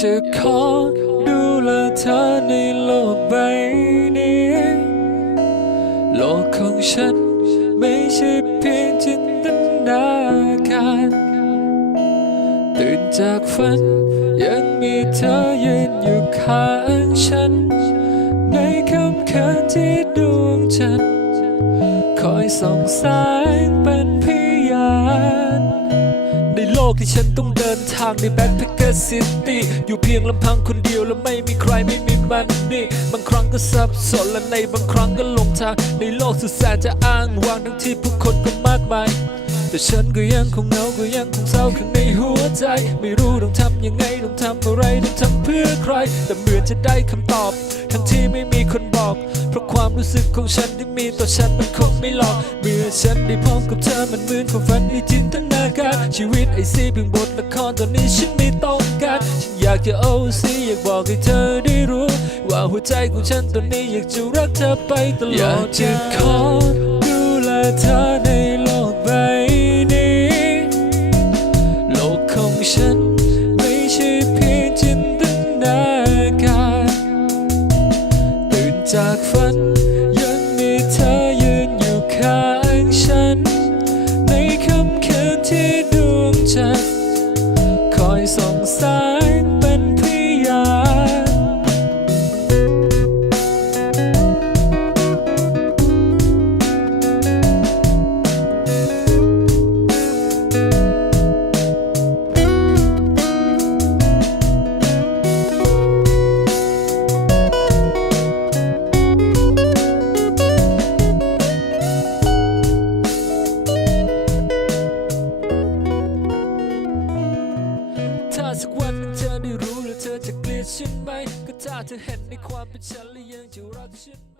จะขอดูแลเธอในโลกใบนี้ โลกของฉันไม่ใช่เพียงจินตนาการตื่นจากฝันยังมีเธอยืนอยู่ข้างฉัน ในคำคืนที่ดวงจันทร์คอยส่องแสงเป็นพยาน ลกที่ฉันต้องเดินทางในแบ็คแพคเกอร์ซิตี้อยู่เพียงลำพังคนเดียวและไม่มีใครไม่มีมันนี่ บางครั้งก็สับสนและในบางครั้งก็หลงทาง ในโลกสุดแสนจะอ้างว้างทั้งที่ผู้คนก็มากมาย แต่ฉันก็ยังคงเหงาก็ยังคงเศร้าข้างในหัวใจ ไม่รู้ต้องทำยังไงต้องทำอะไรต้องทำเพื่อใคร แต่เหมือนจะได้คำตอบ ทั้งที่ไม่มีคนบอก เพราะความรู้สึกของฉันที่มีต่อฉันมันคงไม่หลอก เมื่อฉันได้พบกับเธอมันเหมือนความฝันในจินตนาการชีวิตไอซีเพียงบทละครตอนนี้ฉันไม่ต้องการฉันอยากจะโอซีอยากบอกให้เธอได้รู้ ว่าหัวใจของฉันตอนนี้อยากจะรักเธอไปตลอดอยากจะขอดูแลเธอใน จากฝัน ถ้าสักวันหนึงเธอได้รู้แล้วเธอจะเกลียดฉันไหม ก็ถ้าเธอเห็นในความเป็นฉันและยังจะรักฉัน